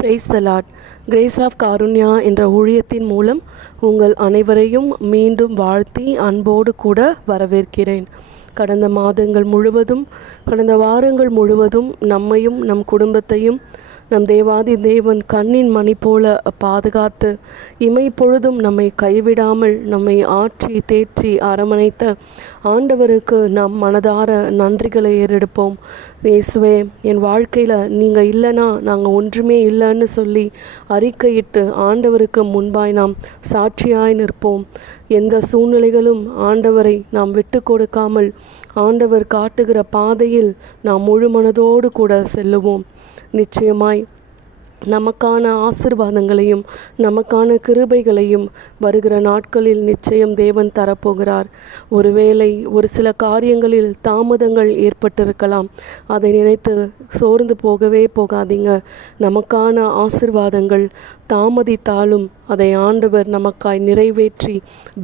Price the lord. Grace of Karunya என்ற ஊழியத்தின் மூலம் உங்கள் அனைவரையும் மீண்டும் வாழ்த்தி அன்போடு கூட வரவேற்கிறேன். கடந்த மாதங்கள் முழுவதும், கடந்த வாரங்கள் முழுவதும் நம்மையும் நம் குடும்பத்தையும் நம் தேவாதி தேவன் கண்ணின் மணி போல பாதுகாத்து இமைப்பொழுதும் நம்மை கைவிடாமல் நம்மை ஆற்றி தேற்றி அரவணைத்த ஆண்டவருக்கு நாம் மனதார நன்றிகளை ஏறெடுப்போம். இயேசுவே, என் வாழ்க்கையில் நீங்கள் இல்லைன்னா நாங்கள் ஒன்றுமே இல்லைன்னு சொல்லி அறிக்கையிட்டு ஆண்டவருக்கு முன்பாய் நாம் சாட்சியாய் நிற்போம். எந்த சூழ்நிலைகளும் ஆண்டவரை நாம் விட்டு கொடுக்காமல் ஆண்டவர் காட்டுகிற பாதையில் நாம் முழு மனதோடு கூட செல்லுவோம். நிச்சயமாய் நமக்கான ஆசீர்வாதங்களையும் நமக்கான கிருபைகளையும் வருகிற நாட்களில் நிச்சயம் தேவன் தரப்போகிறார். ஒருவேளை ஒரு சில காரியங்களில் தாமதங்கள் ஏற்பட்டிருக்கலாம். அதை நினைத்து சோர்ந்து போகவே போகாதீங்க. நமக்கான ஆசீர்வாதங்கள் தாமதித்தாலும் அதை ஆண்டவர் நமக்காய் நிறைவேற்றி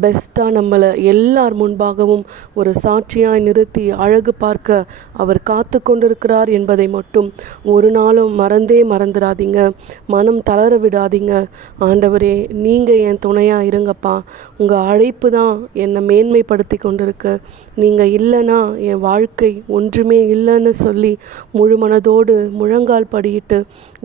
பெஸ்ட்டாக நம்மளை எல்லார் முன்பாகவும் ஒரு சாட்சியாய் நிறுத்தி அழகு பார்க்க அவர் காத்து கொண்டிருக்கிறார் என்பதை மட்டும் ஒரு நாளும் மறந்துடாதீங்க. மனம் தளர விடாதீங்க. ஆண்டவரே, நீங்கள் என் துணையாக இருங்கப்பா. உங்கள் அழைப்பு தான் என்னை மேன்மைப்படுத்தி கொண்டிருக்கு. நீங்கள் இல்லைன்னா என் வாழ்க்கை ஒன்றுமே இல்லைன்னு சொல்லி முழு மனதோடு முழங்கால் படியிட்டு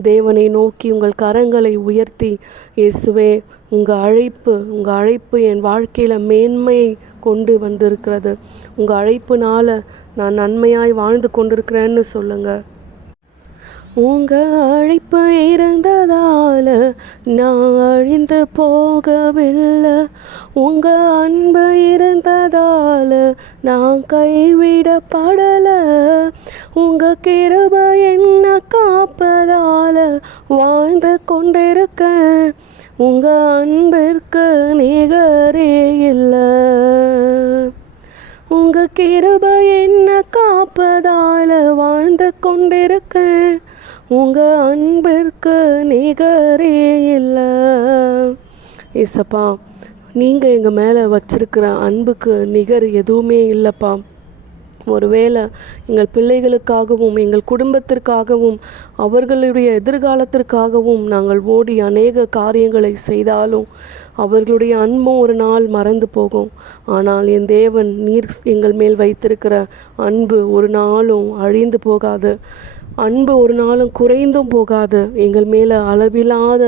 தேவனை நோக்கி உங்கள் கரங்களை உயர்த்தி, இயேசுவே, உங்கள் அழைப்பு என் வாழ்க்கையில் மேன்மையை கொண்டு வந்திருக்கிறது. உங்கள் அழைப்புனால நான் நன்மையாய் வாழ்ந்து கொண்டிருக்கிறேன்னு சொல்லுங்கள். உங்கள் அழைப்பு இருந்ததால் நான் அழிந்து போகவில்லை. உங்கள் அன்பு இருந்ததால் நான் கைவிடப்படலை. உங்கள் கிருபை என்ன காப்பதால் வாழ்ந்து கொண்டிருக்கேன். உங்கள் அன்பிற்கு நிகரே இல்லை. உங்கள் கிருபை என்ன காப்பதால் வாழ்ந்து கொண்டிருக்கேன். உங்கள் அன்பிற்கு நிகரே இல்லை. ஏசப்பா, நீங்கள் எங்கள் மேலே வச்சிருக்கிற அன்புக்கு நிகர் எதுவுமே இல்லைப்பா. ஒருவேளை எங்கள் பிள்ளைகளுக்காகவும் எங்கள் குடும்பத்திற்காகவும் அவர்களுடைய எதிர்காலத்திற்காகவும் நாங்கள் ஓடி அநேக காரியங்களை செய்தாலும் அவர்களுடைய அன்பும் ஒரு நாள் மறந்து போகும். ஆனால் என் தேவன், நீர் எங்கள் மேல் வைத்திருக்கிற அன்பு ஒரு நாளும் அழிந்து போகாது. அன்பு ஒரு நாளும் குறைந்தும் போகாது. எங்கள் மேலே அளவில்லாத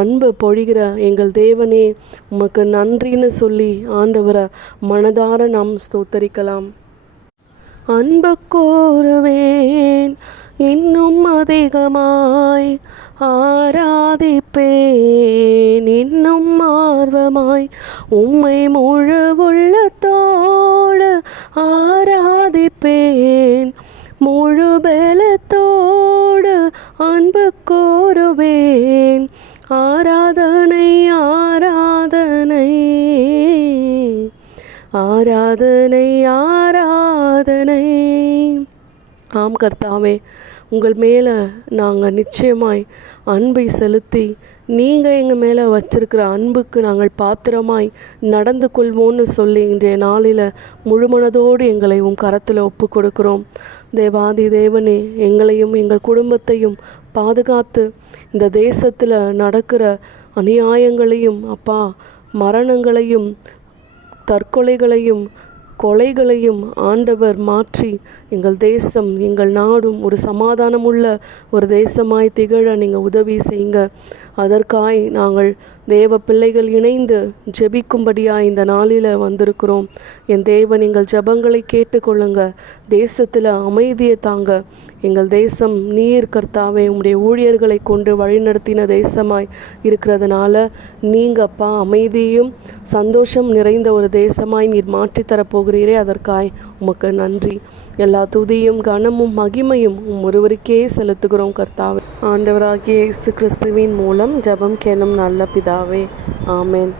அன்பு பொழிகிற எங்கள் தேவனே, உமக்கு நன்றின்னு சொல்லி ஆண்டவரை மனதார நாம் ஸ்தோத்தரிக்கலாம். அன்பு கூறுவேன், இன்னும் அதிகமாய் ஆராதிப்பேன், இன்னும் ஆர்வமாய் உம்மை முழு உள்ளத்தோடு ஆராதிப்பேன். முழு பலத்தோடு அன்பு கூறுவேன். ஆராதனை ஆராதனை ஆராதனை ஆராதனை. ஆம் கர்த்தாவே, உங்கள் மேலே நாங்கள் நிச்சயமாய் அன்பை செலுத்தி நீங்கள் எங்கள் மேலே வச்சிருக்கிற அன்புக்கு நாங்கள் பாத்திரமாய் நடந்து கொள்வோன்னு சொல்லி இன்றைய நாளில் முழுமனதோடு எங்களை கரத்தில் ஒப்பு கொடுக்குறோம். தேவாதி தேவனே, எங்களையும் எங்கள் குடும்பத்தையும் பாதுகாத்து இந்த தேசத்தில் நடக்கிற அநியாயங்களையும் அப்பா, மரணங்களையும் தற்கொலைகளையும் கொலைகளையும் ஆண்டவர் மாற்றி எங்கள் தேசம், எங்கள் நாடும் ஒரு சமாதானமுள்ள ஒரு தேசமாய் திகழ நீங்கள் உதவி செய்யுங்க. அதற்காய் நாங்கள் தேவ பிள்ளைகள் இணைந்து ஜெபிக்கும்படியாக இந்த நாளில் வந்திருக்கிறோம். என் தேவன், எங்கள் ஜெபங்களை கேட்டுக்கொள்ளுங்க. தேசத்தில் அமைதியை தாங்க. எங்கள் தேசம் நீர் கர்த்தாவே உம்முடைய ஊழியர்களை கொண்டு வழிநடத்தின தேசமாய் இருக்கிறதுனால நீங்கள் அப்பா அமைதியும் சந்தோஷம் நிறைந்த ஒரு தேசமாய் நீர் மாற்றித்தரப்போகிறீரே, அதற்காய் உமக்கு நன்றி. எல்லா துதியும் கனமும் மகிமையும் ஒருவருக்கே செலுத்துகிறோம் கர்த்தாவே. ஆண்டவராகிய இயேசு கிறிஸ்துவின் மூலம் ஜெபம் கேளும் நல்ல பிதாவே, ஆமென்.